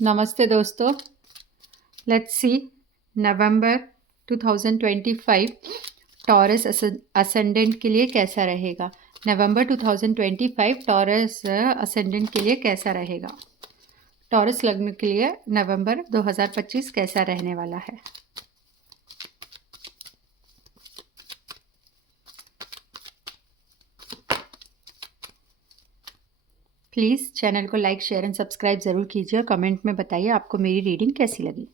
नमस्ते दोस्तों। Let's see November 2025 taurus ascendant के लिए कैसा रहेगा। नवंबर 2025 टॉरस असेंडेंट के लिए कैसा रहेगा। टॉरस लग्न के लिए नवंबर 2025 कैसा रहने वाला है। प्लीज़ चैनल को लाइक शेयर एंड सब्सक्राइब ज़रूर कीजिए और कमेंट में बताइए आपको मेरी रीडिंग कैसी लगी।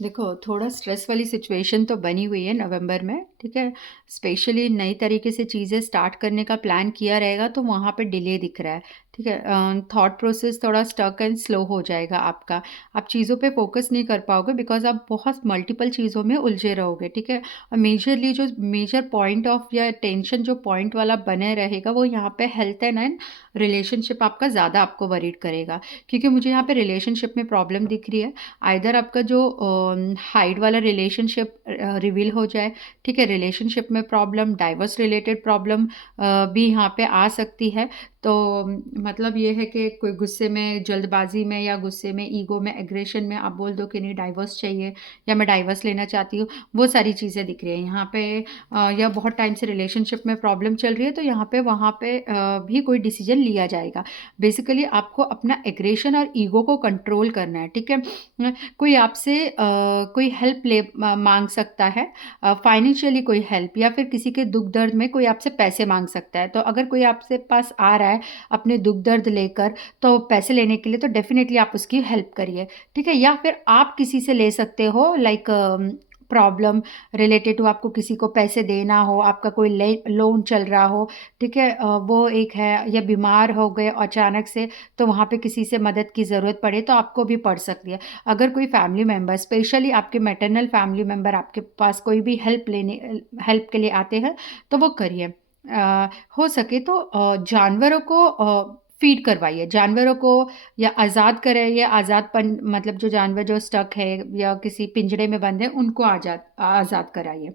देखो, थोड़ा स्ट्रेस वाली सिचुएशन तो बनी हुई है नवंबर में, ठीक है। स्पेशली नई तरीके से चीज़ें स्टार्ट करने का प्लान किया रहेगा तो वहाँ पे डिले दिख रहा है, ठीक है। थॉट प्रोसेस थोड़ा स्टक एंड स्लो हो जाएगा आपका। आप चीज़ों पे फोकस नहीं कर पाओगे बिकॉज आप बहुत मल्टीपल चीज़ों में उलझे रहोगे, ठीक है। और मेजरली जो मेजर पॉइंट ऑफ या टेंशन जो पॉइंट वाला बने रहेगा वो यहाँ पे हेल्थ एंड रिलेशनशिप आपका ज़्यादा आपको वरीड करेगा, क्योंकि मुझे यहाँ पे रिलेशनशिप में प्रॉब्लम दिख रही है। आइदर आपका जो हाइड वाला रिलेशनशिप रिवील हो जाए, ठीक है। रिलेशनशिप में प्रॉब्लम, डाइवर्स रिलेटेड प्रॉब्लम भी यहाँ पे आ सकती है। तो मतलब ये है कि कोई गुस्से में, जल्दबाजी में या गुस्से में, ईगो में, एग्रेशन में आप बोल दो कि नहीं डाइवर्स चाहिए या मैं डाइवर्स लेना चाहती हूँ। वो सारी चीज़ें दिख रही हैं यहाँ पे। या बहुत टाइम से रिलेशनशिप में प्रॉब्लम चल रही है तो यहाँ पे वहाँ पे भी कोई डिसीजन लिया जाएगा। बेसिकली आपको अपना एग्रेशन और ईगो को कंट्रोल करना है, ठीक है। कोई आपसे कोई हेल्प मांग सकता है, फाइनेंशियली कोई हेल्प, या फिर किसी के दुख दर्द में कोई आपसे पैसे मांग सकता है। तो अगर कोई आपसे पास आ रहा है अपने दुख दर्द लेकर तो पैसे लेने के लिए, तो डेफिनेटली आप उसकी हेल्प करिए, ठीक है। या फिर आप किसी से ले सकते हो, लाइक प्रॉब्लम रिलेटेड टू आपको किसी को पैसे देना हो, आपका कोई लोन चल रहा हो, ठीक है। वो एक है। या बीमार हो गए अचानक से तो वहाँ पे किसी से मदद की ज़रूरत पड़े तो आपको भी पड़ सकती है। अगर कोई फैमिली मेम्बर, स्पेशली आपके मैटरनल फैमिली मेम्बर आपके पास कोई भी हेल्प के लिए आते हैं तो वो करिए। हो सके तो जानवरों को फीड करवाइए, जानवरों को या आज़ाद कराइए। आज़ादपन मतलब जो जानवर जो स्टक है या किसी पिंजड़े में बंद है उनको आज़ाद आज़ाद कराइए।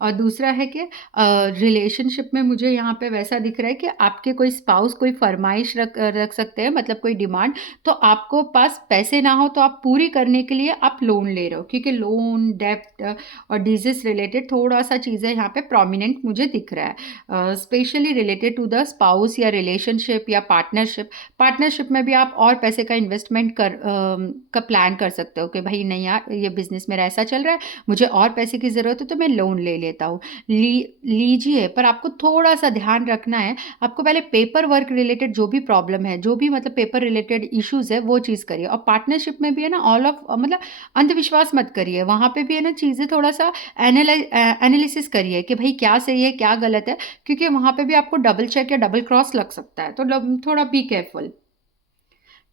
और दूसरा है कि रिलेशनशिप में मुझे यहाँ पे वैसा दिख रहा है कि आपके कोई स्पाउस कोई फरमाइश रख रख सकते हैं, मतलब कोई डिमांड। तो आपको पास पैसे ना हो तो आप पूरी करने के लिए आप लोन ले रहे हो, क्योंकि लोन, डेप्ट और डिजीज रिलेटेड थोड़ा सा चीज़ें यहाँ पे प्रोमिनेंट मुझे दिख रहा है, specially related to the spouse या रिलेशनशिप या पार्टनरशिप। पार्टनरशिप में भी आप और पैसे का इन्वेस्टमेंट का प्लान कर सकते हो कि भाई नहीं यार, ये बिजनेस मेरा ऐसा चल रहा है, मुझे और पैसे की ज़रूरत है तो मैं लोन ले लेता हूँ। लीजिए, पर आपको थोड़ा सा ध्यान रखना है। आपको पहले पेपर वर्क रिलेटेड जो भी प्रॉब्लम है, जो भी मतलब पेपर रिलेटेड इश्यूज है वो चीज़ करिए। और पार्टनरशिप में भी है ना, ऑल ऑफ मतलब अंधविश्वास मत करिए। वहाँ पे भी है ना, चीज़ें थोड़ा सा एनालिसिस करिए कि भाई क्या सही है क्या गलत है, क्योंकि वहाँ पे भी आपको डबल चेक या डबल क्रॉस लग सकता है। तो थोड़ा बी केयरफुल,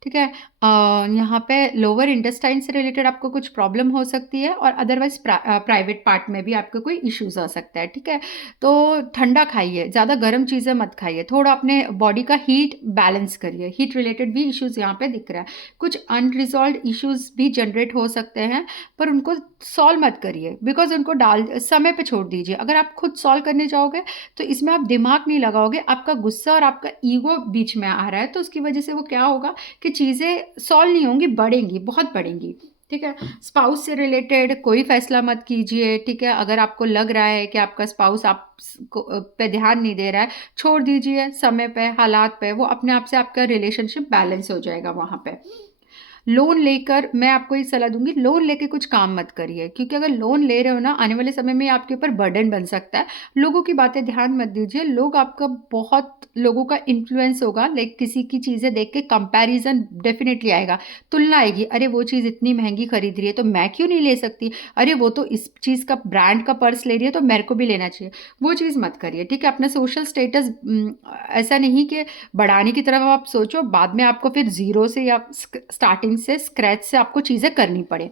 ठीक है। यहाँ पे लोअर इंटेस्टाइन से रिलेटेड आपको कुछ प्रॉब्लम हो सकती है, और अदरवाइज प्राइवेट पार्ट में भी आपको कोई इश्यूज हो सकता है, ठीक है। तो ठंडा खाइए, ज़्यादा गर्म चीज़ें मत खाइए। थोड़ा अपने बॉडी का हीट बैलेंस करिए। हीट रिलेटेड भी इश्यूज यहाँ पे दिख रहा है। कुछ अनरिजॉल्व इश्यूज भी जनरेट हो सकते हैं, पर उनको सॉल्व मत करिए, बिकॉज उनको डाल समय पे छोड़ दीजिए। अगर आप खुद सॉल्व करने जाओगे तो इसमें आप दिमाग नहीं लगाओगे, आपका गुस्सा और आपका ईगो बीच में आ रहा है, तो उसकी वजह से वो क्या होगा कि चीज़ें सॉल्व नहीं होंगी, बढ़ेंगी, बहुत बढ़ेंगी, ठीक है। स्पाउस से रिलेटेड कोई फैसला मत कीजिए, ठीक है। अगर आपको लग रहा है कि आपका स्पाउस आप पे ध्यान नहीं दे रहा है, छोड़ दीजिए। समय पे, हालात पे, वो अपने आप से आपका रिलेशनशिप बैलेंस हो जाएगा वहाँ पे। लोन लेकर मैं आपको ये सलाह दूँगी, लोन लेके कुछ काम मत करिए, क्योंकि अगर लोन ले रहे हो ना, आने वाले समय में आपके ऊपर बर्डन बन सकता है। लोगों की बातें ध्यान मत दीजिए, लोग आपका बहुत लोगों का इन्फ्लुएंस होगा, लाइक किसी की चीज़ें देख के कंपैरिज़न डेफ़िनेटली आएगा, तुलना आएगी, अरे वो चीज़ इतनी महँगी खरीद रही है तो मैं क्यों नहीं ले सकती? अरे वो तो इस चीज़ का ब्रांड का पर्स ले रही है तो मेरे को भी लेना चाहिए। वो चीज़ मत करिए, ठीक है? अपना सोशल स्टेटस ऐसा नहीं कि बढ़ाने की तरफ आप सोचो, बाद में आपको फिर ज़ीरो से या स्टार्टिंग से स्क्रैच से आपको चीज़ें करनी पड़े।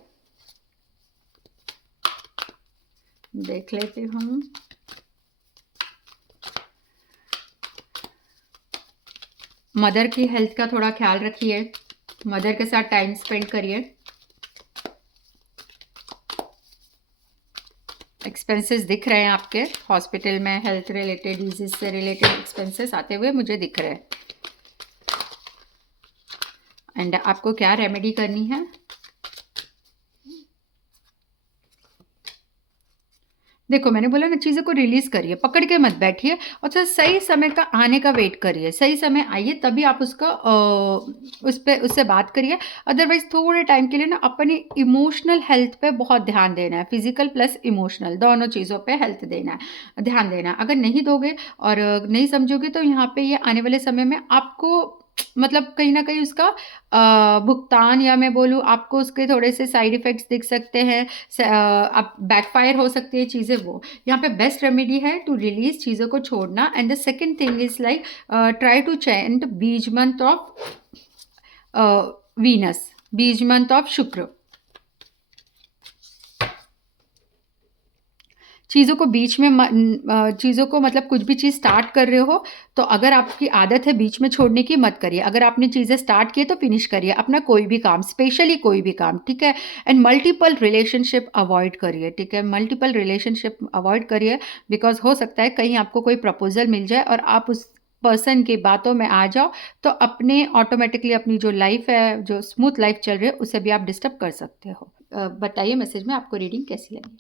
देख लेते हम। मदर की हेल्थ का थोड़ा ख्याल रखिए, मदर के साथ टाइम स्पेंड करिए। एक्सपेंसेस दिख रहे हैं आपके हॉस्पिटल में, हेल्थ रिलेटेड, डिजीज से रिलेटेड एक्सपेंसेस आते हुए मुझे दिख रहे हैं। एंड आपको क्या रेमेडी करनी है? देखो, मैंने बोला ना, चीज़ों को रिलीज़ करिए, पकड़ के मत बैठिए और सही समय का आने का वेट करिए। सही समय आइए तभी आप उसका उससे बात करिए। अदरवाइज़ थोड़े टाइम के लिए ना अपनी इमोशनल हेल्थ पे बहुत ध्यान देना है, फिज़िकल प्लस इमोशनल दोनों चीज़ों पे हेल्थ देना है, ध्यान देना है। अगर नहीं दोगे और नहीं समझोगे तो यहाँ पे ये आने वाले समय में आपको मतलब कहीं न कहीं उसका भुगतान, या मैं बोलूँ आपको उसके थोड़े से साइड इफ़ेक्ट्स दिख सकते हैं। अब बैकफायर हो सकती है चीज़ें वो। यहाँ पे बेस्ट रेमेडी है टू रिलीज़ चीज़ों को छोड़ना। And the second thing is like try to chant beej mantra of Venus, beej mantra of Shukra. चीज़ों को बीच में चीज़ों को मतलब कुछ भी चीज़ स्टार्ट कर रहे हो तो अगर आपकी आदत है बीच में छोड़ने की, मत करिए। अगर आपने चीज़ें स्टार्ट की तो फिनिश करिए अपना कोई भी काम, स्पेशली कोई भी काम, ठीक है? एंड मल्टीपल रिलेशनशिप अवॉइड करिए, ठीक है? मल्टीपल रिलेशनशिप अवॉइड करिए, बिकॉज़ हो सकता है कहीं आपको कोई प्रपोज़ल मिल जाए और आप उस पर्सन की बातों में आ जाओ, तो अपने ऑटोमेटिकली अपनी जो लाइफ़ है, जो स्मूथ लाइफ़ चल रही है, उसे भी आप डिस्टर्ब कर सकते हो। बताइए मैसेज में आपको रीडिंग कैसी लगी?